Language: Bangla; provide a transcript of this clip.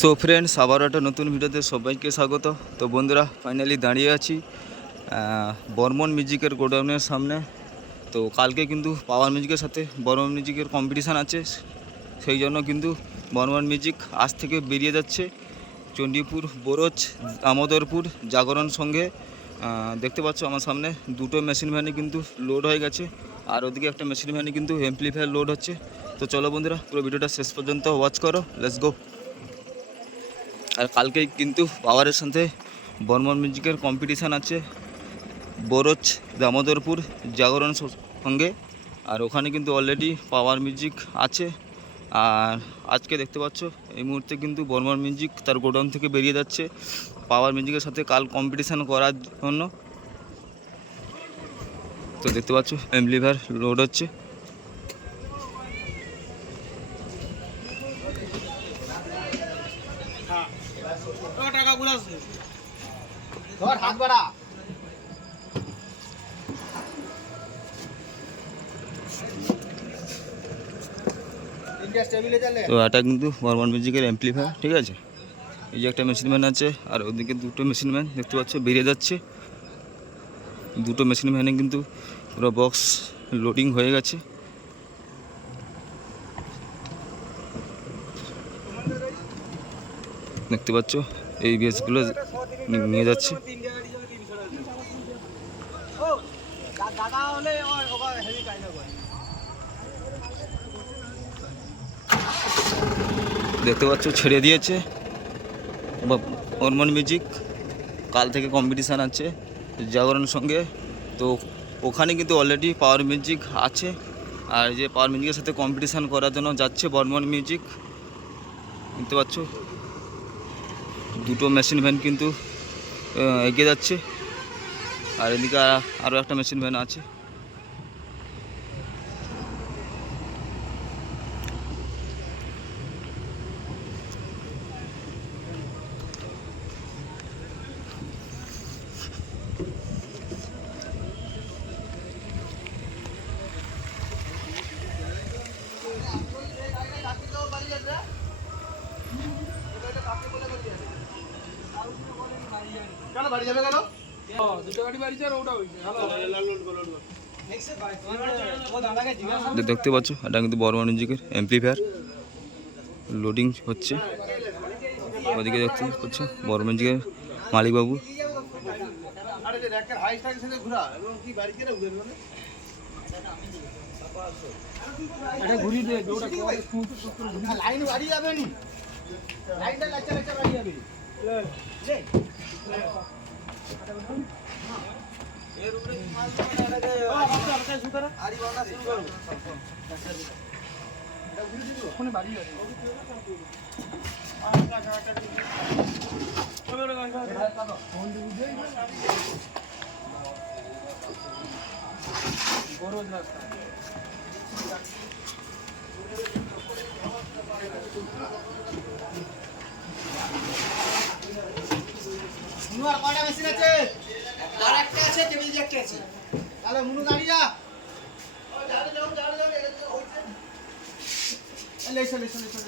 সো ফ্রেন্ডস আবারও একটা নতুন ভিডিওতে সবাইকে স্বাগত। তো বন্ধুরা ফাইনালি দাঁড়িয়ে আছি বর্মন মিউজিকের গোডাউনের সামনে। তো কালকে কিন্তু পাওয়ার মিউজিকের সাথে বর্মন মিউজিকের কম্পিটিশান আছে, সেই জন্য কিন্তু বর্মন মিউজিক আজ থেকে বেরিয়ে যাচ্ছে চণ্ডীপুর বোরজ দামোদরপুর, জাগরণ সঙ্গে। দেখতে পাচ্ছ আমার সামনে দুটো মেশিন ভ্যানে কিন্তু লোড হয়ে গেছে, আর ওদিকে একটা মেশিন ভ্যানে কিন্তু এমপ্লিফায়ার লোড হচ্ছে। তো চলো বন্ধুরা, পুরো ভিডিওটা শেষ পর্যন্ত ওয়াচ করো লেটস গো আর কালকেই কিন্তু পাওয়ারের সাথে বর্মন মিউজিকের কম্পিটিশান আছে বরোজ দামোদরপুর, জাগরণ সঙ্গে। আর ওখানে কিন্তু অলরেডি পাওয়ার মিউজিক আছে। আর আজকে দেখতে পাচ্ছ, এই মুহূর্তে কিন্তু বর্মন মিউজিক তার গোডাউন থেকে বেরিয়ে যাচ্ছে পাওয়ার মিউজিকের সাথে কাল কম্পিটিশান করার জন্য। তো দেখতে পাচ্ছ, এমলিভার লোড হচ্ছে। ধর হাত বাড়া। তো এটা কিন্তু বর্মন মিউজিকের অ্যাম্পলিফায়ার ঠিক আছে? এই যে একটা মেশিন ম্যান আছে আর ওদিকে দুটো মেশিন ম্যান দেখতে পাচ্ছ বেরিয়ে যাচ্ছে। দুটো মেশিন ম্যানে কিন্তু পুরো বক্স লোডিং হয়ে গেছে। দেখতে পাচ্ছ, এই বেসগুলো নিয়ে যাচ্ছে। দেখতে পাচ্ছ, ছেড়ে দিয়েছে। হরমোন মিউজিক, কাল থেকে কম্পিটিশান আছে জাগরণ সঙ্গে। তো ওখানে কিন্তু অলরেডি পাওয়ার মিউজিক আছে। আর যে পাওয়ার মিউজিকের সাথে কম্পিটিশান করার জন্য যাচ্ছে বর্মন মিউজিক দেখতে পাচ্ছ? দুটো মেশিন ভ্যান কিন্তু এগিয়ে যাচ্ছে। আর এদিকে আরও একটা মেশিন ভ্যান আছে। বাড়ি যাবে কেন? দেখতে পাচ্ছ এটা কিন্তু বর্মন মিউজিকের এমপ্লিফায়ার লোডিং হচ্ছে। ওদিকে দেখতে পাচ্ছ বর্মন মিউজিকের মালিকবাবু। বাড়ি ঘুরিয়ে দে লাইন বাড়ি যাবে লাইনটা লাচা লাচা বাড়ি যাবে লে এর উপরে মাল তোমার আগে আরে মুনু আর কয়টা মেশিন আছে? আর একটা আছে টেবিল দিয়ে একটা আছে। তাহলে মুনু দাঁড়িয়ে যা। লেসো লেসো লেসো